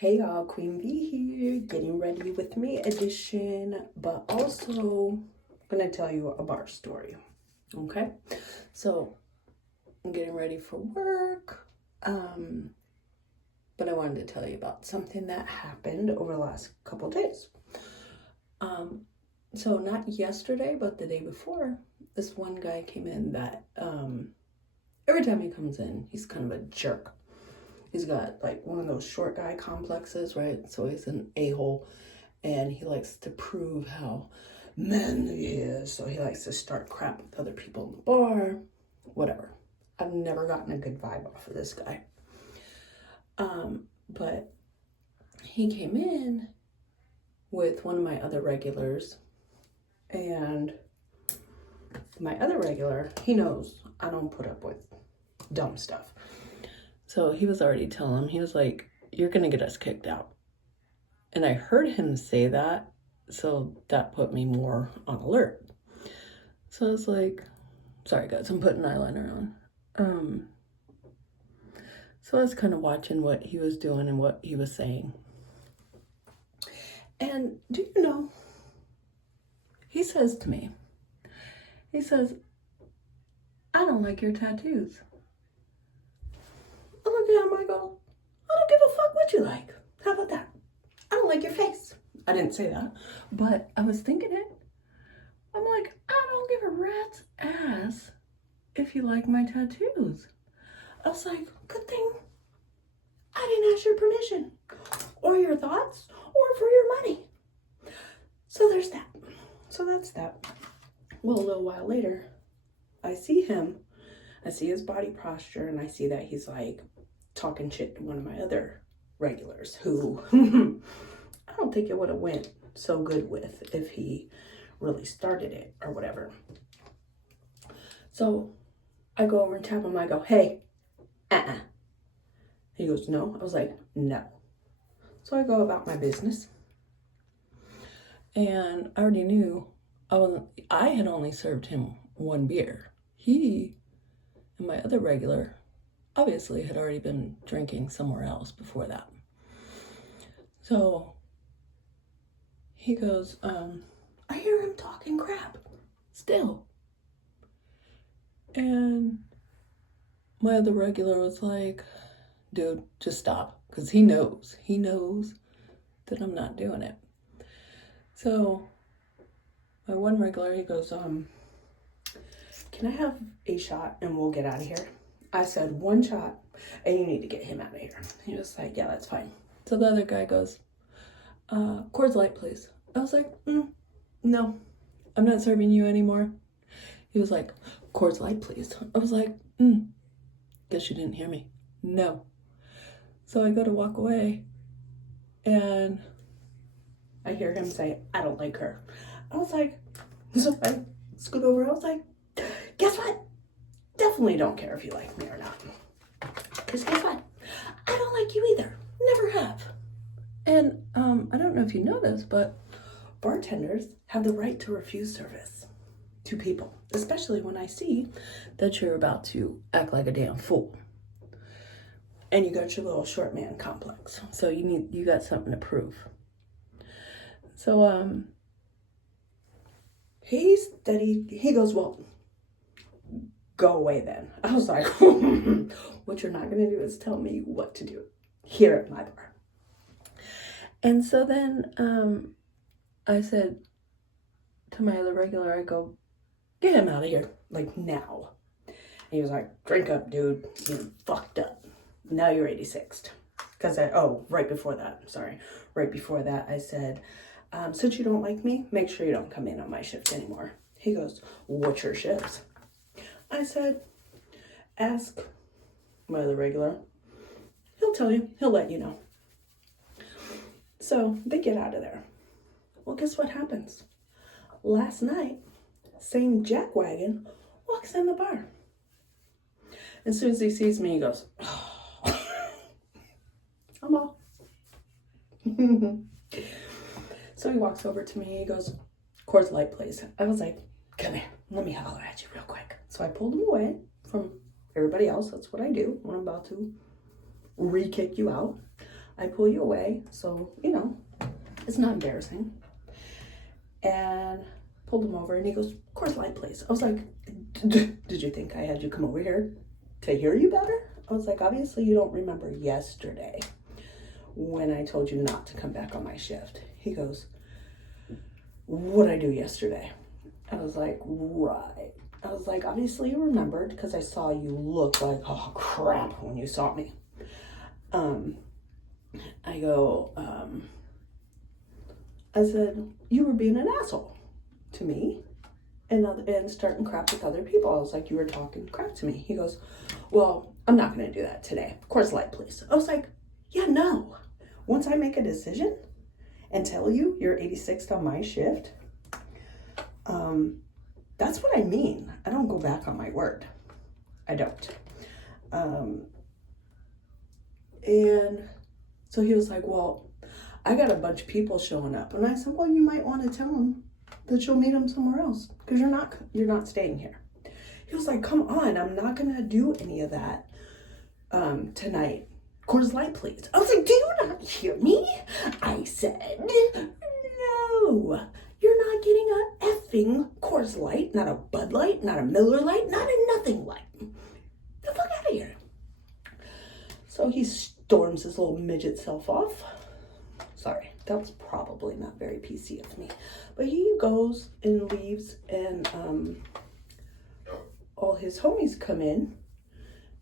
Hey y'all, Queen V here, getting ready with me edition, but also gonna tell you a bar story. Okay, so I'm getting ready for work, but I wanted to tell you about something that happened over the last couple days. So not yesterday, but the day before, this one guy came in that every time he comes in, he's kind of a jerk. He's got like one of those short guy complexes, right? So he's an a-hole and he likes to prove how manly he is. So he likes to start crap with other people in the bar, whatever. I've never gotten a good vibe off of this guy. But he came in with one of my other regulars, and my other regular, he knows I don't put up with dumb stuff. So he was already telling him, he was like, "You're going to get us kicked out." And I heard him say that, so that put me more on alert. So I was like, sorry guys, I'm putting eyeliner on. So I was kind of watching what he was doing and what he was saying. And do you know, he says to me, he says, "I don't like your tattoos." I look at him, I go, "I don't give a fuck what you like. How about that? I don't like your face." I didn't say that, but I was thinking it. I'm like, I don't give a rat's ass if you like my tattoos. I was like, good thing I didn't ask your permission or your thoughts or for your money. So there's that. So that's that. Well, a little while later, I see him. I see his body posture, and I see that he's like talking shit to one of my other regulars who I don't think it would have went so good with if he really started it or whatever. So I go over and tap him. I go, "Hey, He goes, "No." I was like, "No." So I go about my business. And I already knew I had only served him one beer. He and my other regular obviously had already been drinking somewhere else before that. So he goes, "I hear him talking crap still." And my other regular was like, "Dude, just stop." Because he knows that I'm not doing it. So my one regular, he goes, "Can I have a shot and we'll get out of here?" I said, "One shot and you need to get him out of here." He was like, "Yeah, that's fine." So the other guy goes, "Coors Light, please." I was like, "No, I'm not serving you anymore." He was like, "Coors Light, please." I was like, guess you didn't hear me. No. So I go to walk away and I hear him say, "I don't like her." I was like, so I scoot over. I was like, "Guess what? Definitely don't care if you like me or not. Because guess what? I don't like you either. Never have." And I don't know if you know this, but bartenders have the right to refuse service to people, especially when I see that you're about to act like a damn fool. And you got your little short man complex. So you got something to prove. So he goes, "Well, go away then." I was like, "What you're not gonna do is tell me what to do here at my bar." And so then I said to my other regular, I go, "Get him out of here, like now." And he was like, "Drink up, dude. You fucked up. Now you're 86th. Because right before that, I said, "Since you don't like me, make sure you don't come in on my shift anymore." He goes, "What's your shift?" I said, "Ask my other regular. He'll tell you. He'll let you know." So they get out of there. Well, guess what happens? Last night, same jackwagon walks in the bar. As soon as he sees me, he goes, "I'm off." So he walks over to me. He goes, "Coors Light, please." I was like, "Come here. Let me holler at you real quick." So I pulled him away from everybody else. That's what I do when I'm about to re-kick you out. I pull you away, so, you know, it's not embarrassing. And pulled him over, and he goes, Coors Light, please. I was like, did you think I had you come over here to hear you better? I was like, obviously you don't remember yesterday when I told you not to come back on my shift. He goes, what'd I do yesterday? I was like, right. I was like, obviously you remembered because I saw you look like, oh crap, when you saw me. I go, I said, you were being an asshole to me and starting crap with other people. I was like, you were talking crap to me. He goes, well, I'm not going to do that today. Coors Light, please. I was like, yeah, no. Once I make a decision and tell you you're 86th on my shift, that's what I mean. I don't go back on my word. I don't. And so he was like, well, I got a bunch of people showing up. And I said, well, you might want to tell them that you'll meet them somewhere else because you're not staying here. He was like, come on, I'm not going to do any of that tonight. Coors Light, please. I was like, do you not hear me? I said, no, you're not getting a effing Coors Light, not a Bud Light, not a Miller Light, not a nothing light. Get the fuck out of here. So he storms his little midget self off. Sorry, that was probably not very PC of me. But he goes and leaves, and all his homies come in,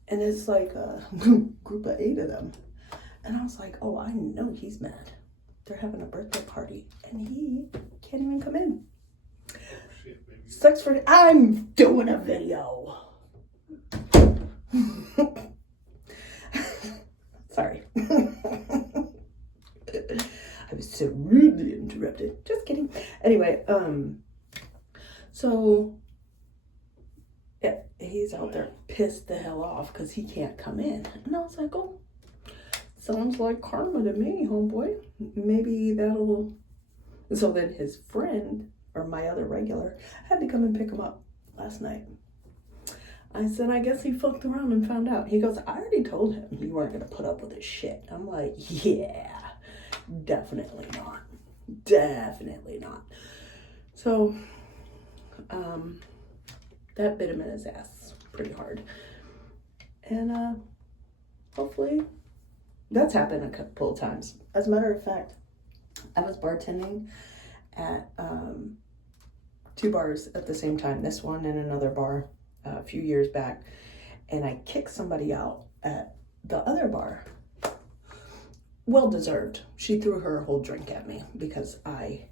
and it's like a group of 8 of them. And I was like, oh, I know he's mad. They're having a birthday party, and he can't even come in. Sucks for... I'm doing a video. Sorry. I was so rudely interrupted. Just kidding. Anyway, so yeah, he's out there pissed the hell off because he can't come in. And I was like, oh, sounds like karma to me, homeboy. Maybe that'll... And so then his friend, or my other regular, had to come and pick him up last night. I said, I guess he fucked around and found out. He goes, I already told him you weren't going to put up with his shit. I'm like, yeah, definitely not. Definitely not. So, that bit him in his ass pretty hard. And hopefully, that's happened a couple of times. As a matter of fact, I was bartending at 2 bars at the same time. This one and another bar. A few years back, and I kicked somebody out at the other bar. Well deserved. She threw her whole drink at me because I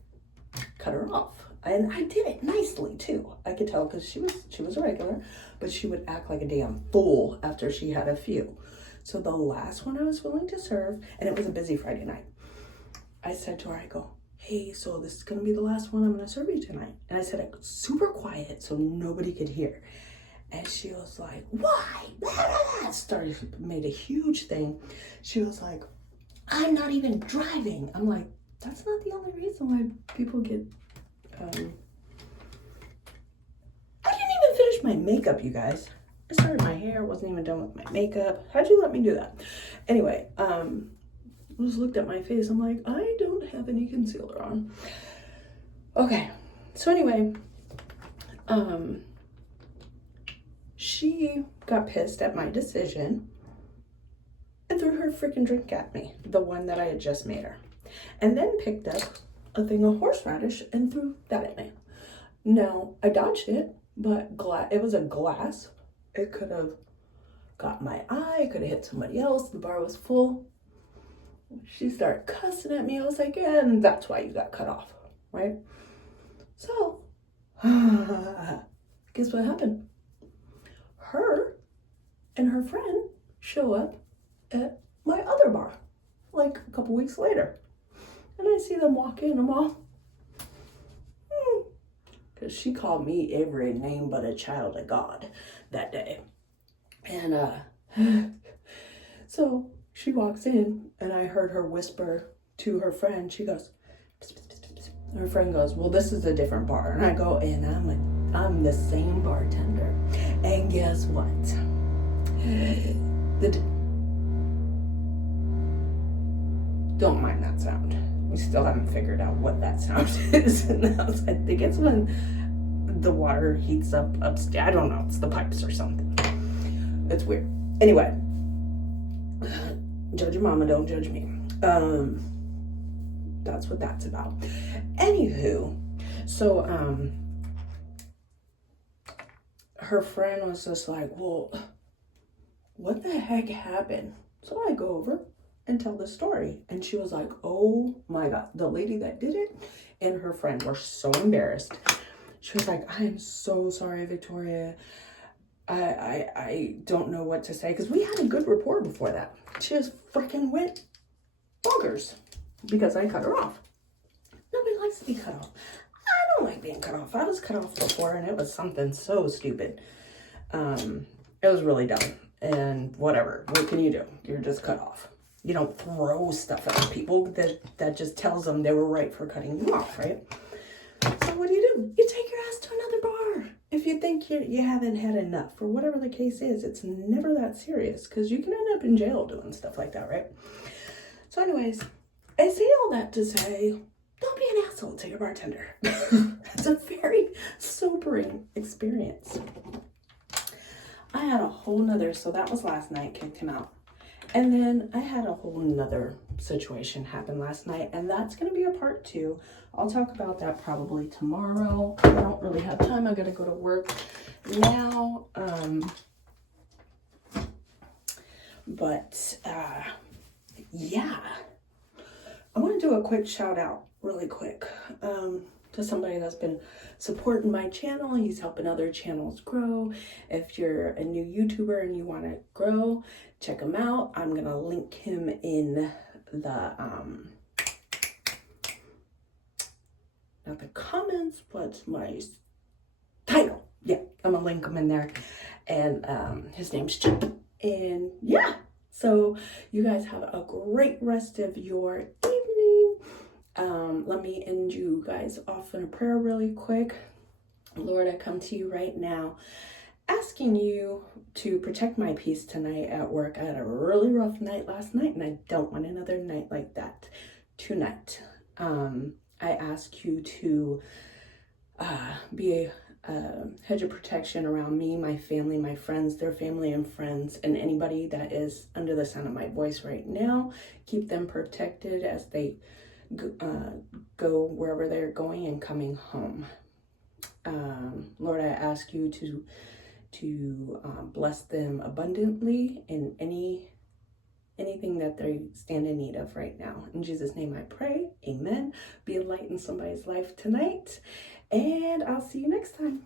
cut her off, and I did it nicely too. I could tell because she was a regular, but she would act like a damn fool after she had a few. So the last one I was willing to serve, and it was a busy Friday night, I said to her, I go, hey, so this is gonna be the last one I'm gonna serve you tonight. And I said it super quiet so nobody could hear. And she was like, why? Made a huge thing. She was like, I'm not even driving. I'm like, that's not the only reason why people get, I didn't even finish my makeup, you guys. I started my hair, wasn't even done with my makeup. How'd you let me do that? Anyway, I just looked at my face. I'm like, I don't have any concealer on. Okay, so anyway, she got pissed at my decision and threw her freaking drink at me, the one that I had just made her, and then picked up a thing of horseradish and threw that at me. Now, I dodged it, but it was a glass. It could have got my eye, it could have hit somebody else. The bar was full. She started cussing at me. I was like, yeah, and that's why you got cut off, right? So, guess what happened? Her and her friend show up at my other bar like a couple weeks later, and I see them walk in. I'm all, because she called me every name but a child of God that day. And so she walks in, and I heard her whisper to her friend. She goes, pss, pss, pss, pss. Her friend goes, well, this is a different bar. And I go, and I'm the same bartender. And guess what? Don't mind that sound. We still haven't figured out what that sound is in the house. I think it's when the water heats up upstairs. I don't know. It's the pipes or something. It's weird. Anyway, judge your mama, don't judge me. That's what that's about. Anywho, so her friend was just like, well, what the heck happened? So I go over and tell the story. And she was like, oh my God, the lady that did it and her friend were so embarrassed. She was like, I'm so sorry, Victoria. I don't know what to say. Because we had a good rapport before that. She just freaking went bonkers because I cut her off. Nobody likes to be cut off. I don't like being cut off. I was cut off before and it was something so stupid. It was really dumb. And whatever. What can you do? You're just cut off. You don't throw stuff at people. That just tells them they were right for cutting you off, right? So what do? You take your ass to another bar. If you think you haven't had enough, or whatever the case is, it's never that serious because you can end up in jail doing stuff like that, right? So anyways, I say all that to say, don't be an asshole to your bartender. It's a very sobering experience. I had a whole nother, so that was last night, kicked him out. And then I had a whole nother situation happen last night, and that's going to be a part 2. I'll talk about that probably tomorrow. I don't really have time. I got to go to work now. Yeah. I want to do a quick shout out really quick to somebody that's been supporting my channel. He's helping other channels grow. If you're a new YouTuber and you want to grow, check him out. I'm going to link him in the, not the comments, but my title. Yeah, I'm going to link him in there. And his name's Chip. And yeah, so you guys have a great rest of your evening. Let me end you guys off in a prayer really quick. Lord, I come to you right now, asking you to protect my peace tonight at work. I had a really rough night last night, and I don't want another night like that tonight. I ask you to be a hedge of protection around me, my family, my friends, their family and friends, and anybody that is under the sound of my voice right now. Keep them protected as they go wherever they're going and coming home. Lord, I ask you to bless them abundantly in anything that they stand in need of right now. In Jesus' name I pray. Amen. Be a light in somebody's life tonight, and I'll see you next time.